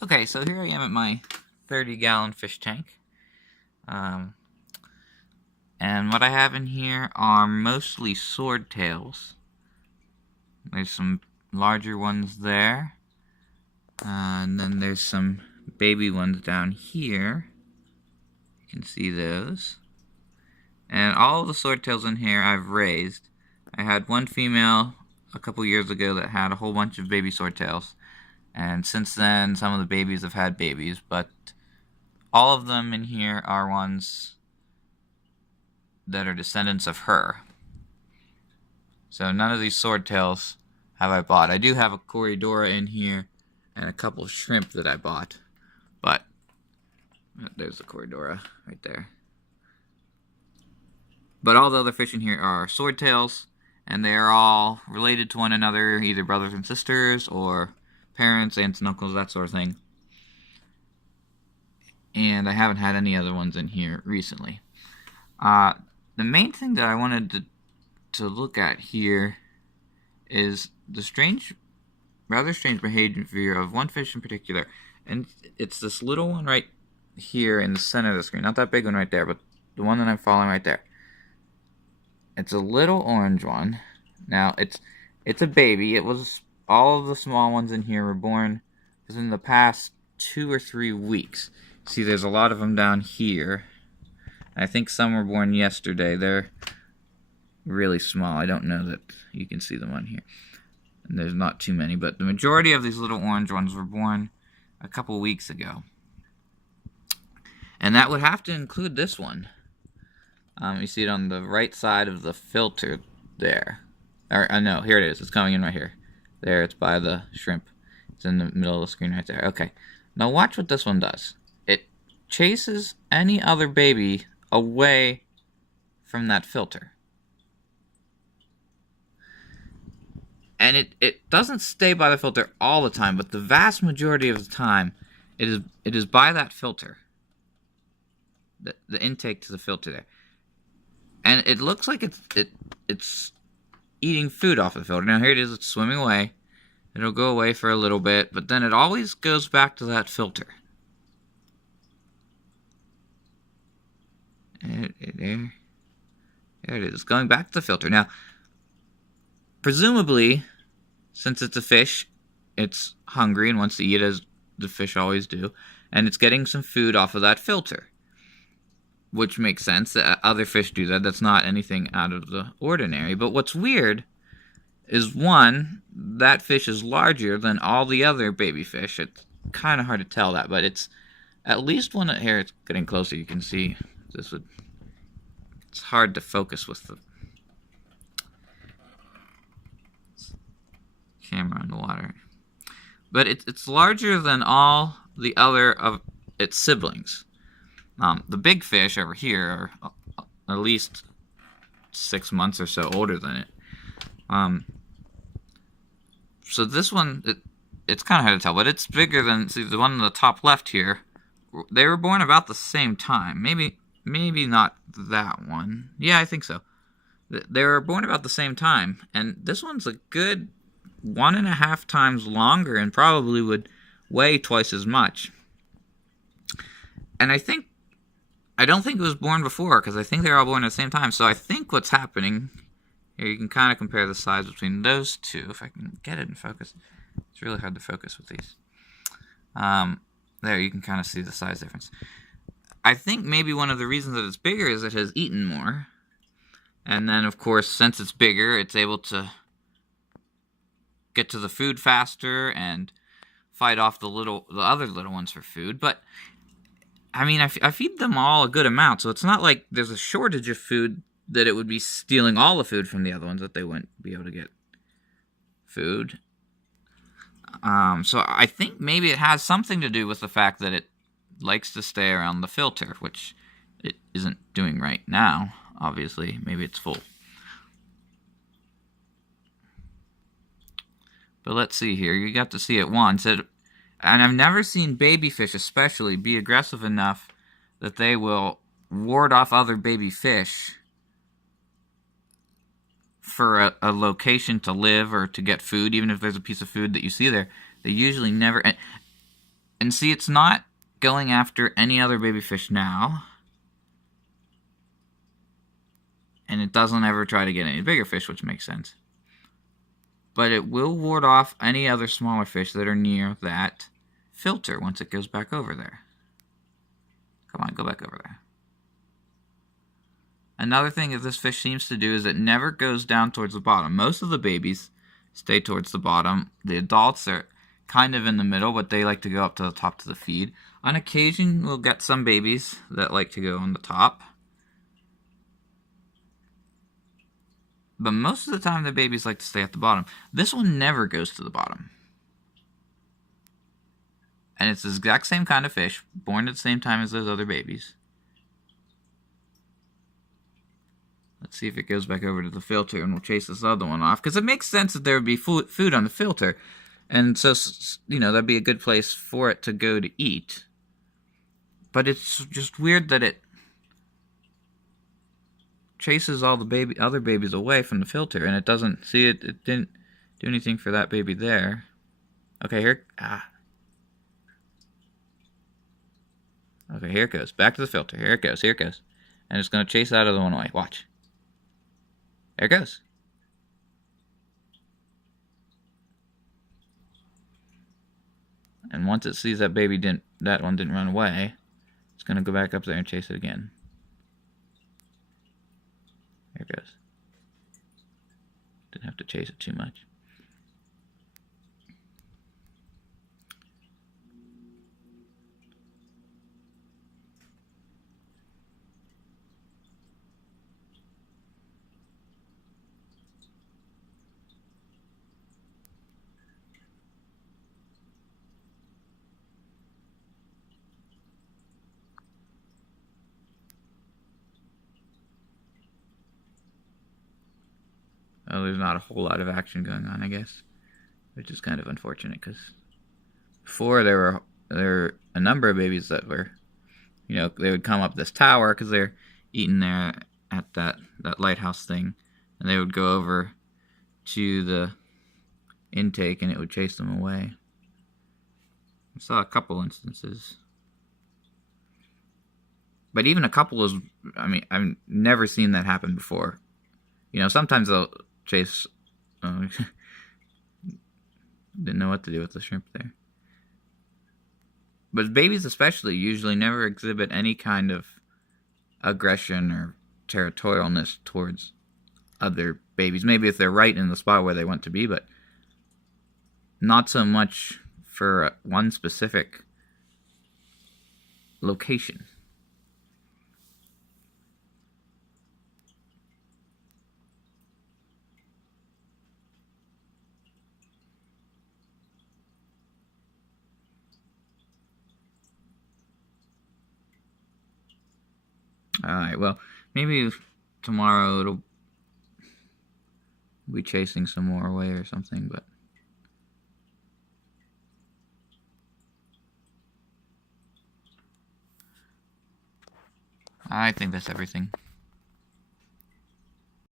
Okay, so here I am at my 30-gallon fish tank. And what I have in here are mostly swordtails. There's some larger ones there. And then there's some baby ones down here. You can see those. And all of the swordtails in here I've raised. I had one female a couple years ago that had a whole bunch of baby swordtails. And since then, some of the babies have had babies, but all of them in here are ones that are descendants of her. So none of these swordtails have I bought. I do have a Corridora in here and a couple of shrimp that I bought, but there's the Corridora right there. But all the other fish in here are swordtails, and they are all related to one another, either brothers and sisters or parents, aunts and uncles, that sort of thing. And I haven't had any other ones in here recently. The main thing that I wanted to look at here is the rather strange behavior of one fish in particular. And it's this little one right here in the center of the screen. Not that big one right there, but the one that I'm following right there. It's a little orange one. Now, it's a baby. It was all of the small ones in here were born within the past 2 or 3 weeks. See, there's a lot of them down here. I think some were born yesterday. They're really small. I don't know that you can see them on here. And there's not too many, but the majority of these little orange ones were born a couple weeks ago. And that would have to include this one. You see it on the right side of the filter there. No, here it is. It's coming in right here. There, it's by the shrimp. It's in the middle of the screen right there. Okay. Now watch what this one does. It chases any other baby away from that filter. And it doesn't stay by the filter all the time, but the vast majority of the time, it is by that filter. The intake to the filter there. And it looks like it's eating food off the filter. Now here it is, it's swimming away. It'll go away for a little bit, but then it always goes back to that filter. There it is, going back to the filter. Now, presumably, since it's a fish, it's hungry and wants to eat, as the fish always do, and it's getting some food off of that filter. Which makes sense. Other fish do that. That's not anything out of the ordinary. But what's weird is, one, that fish is larger than all the other baby fish. It's kind of hard to tell that, but it's at least one. Here, it's getting closer. You can see this would. It's hard to focus with the camera in the water. But it's larger than all the other of its siblings. The big fish over here are at least 6 months or so older than it. So this one, it's kind of hard to tell, but it's bigger than, see, the one on the top left here. They were born about the same time. Maybe not that one. Yeah, I think so. They were born about the same time, and this one's a good 1.5 times longer and probably would weigh twice as much. And I don't think it was born before, because I think they were all born at the same time. So I think what's happening here, you can kind of compare the size between those two. If I can get it in focus. It's really hard to focus with these. There, you can kind of see the size difference. I think maybe one of the reasons that it's bigger is it has eaten more. And then, of course, since it's bigger, it's able to get to the food faster and fight off the other little ones for food. But I mean, I feed them all a good amount, so it's not like there's a shortage of food that it would be stealing all the food from the other ones, that they wouldn't be able to get food. So I think maybe it has something to do with the fact that it likes to stay around the filter, which it isn't doing right now, obviously. Maybe it's full. But let's see here. You got to see it once. And I've never seen baby fish especially be aggressive enough that they will ward off other baby fish for a location to live or to get food, even if there's a piece of food that you see there. They usually never. And see, it's not going after any other baby fish now. And it doesn't ever try to get any bigger fish, which makes sense. But it will ward off any other smaller fish that are near that filter once it goes back over there. Come on, go back over there. Another thing that this fish seems to do is it never goes down towards the bottom. Most of the babies stay towards the bottom. The adults are kind of in the middle, but they like to go up to the top to the feed. On occasion, we'll get some babies that like to go on the top. But most of the time, the babies like to stay at the bottom. This one never goes to the bottom. And it's the exact same kind of fish, born at the same time as those other babies. Let's see if it goes back over to the filter and we'll chase this other one off. Because it makes sense that there would be food on the filter. And so, you know, that'd be a good place for it to go to eat. But it's just weird that it chases all the other babies away from the filter. And it doesn't, see, it didn't do anything for that baby there. Okay, here, Okay, here it goes. Back to the filter. Here it goes, here it goes. And it's going to chase that other one away. Watch. There it goes. And once it sees that that one didn't run away, it's going to go back up there and chase it again. There it goes. Didn't have to chase it too much. Well, there's not a whole lot of action going on, I guess, which is kind of unfortunate because before there were a number of babies that were, you know, they would come up this tower because they're eating there at that lighthouse thing, and they would go over to the intake and it would chase them away. I saw a couple instances. But even a couple is, I mean, I've never seen that happen before. You know, sometimes they'll chase, didn't know what to do with the shrimp there. But babies especially usually never exhibit any kind of aggression or territorialness towards other babies. Maybe if they're right in the spot where they want to be, but not so much for one specific location. Alright, well, maybe tomorrow it'll be chasing some more away or something, but I think that's everything.